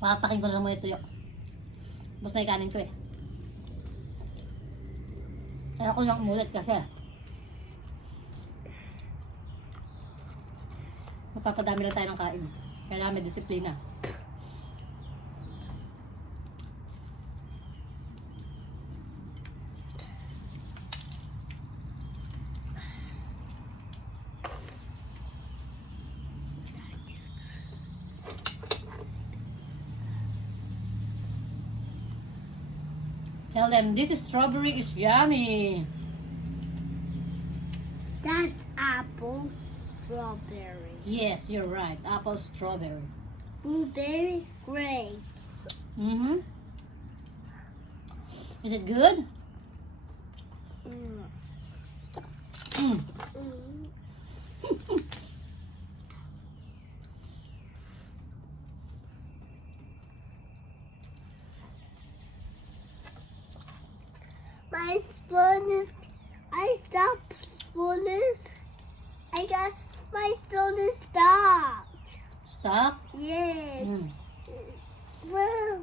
Papakin ko na lang muna ito yung. Basta na ikanin ko eh. Kaya ko lang umulit kasi. Mapapadami lang tayo ng kain. Kailangan may disiplina. Tell them this strawberry is yummy. That's apple, strawberry. Yes, you're right. Apple strawberry. Blueberry, grapes. Mm-hmm. Is it good? Mm. Mm. Mm. My spoon is. I stopped spoon is. I got my spoon is stopped. Stop. Yes. Mm. Well.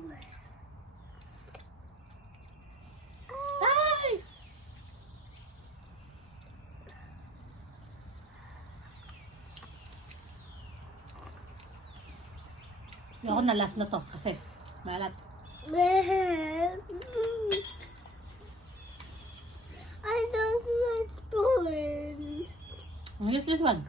Ay! Ako na last na to kasi malat. I don't want spoon. Use this one.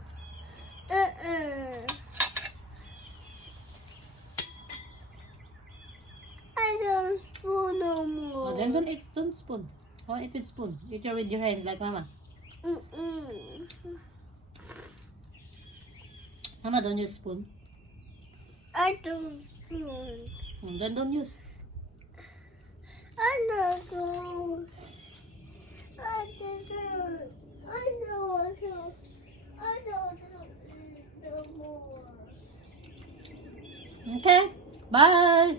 I don't spoon no Oh, more. then don't eat spoon. Oh, eat with spoon. Eat with your hand like mama. Mama, don't use spoon. I don't spoon. Then don't use. I know. I don't. I don't. I don't eat no more. Okay. Bye.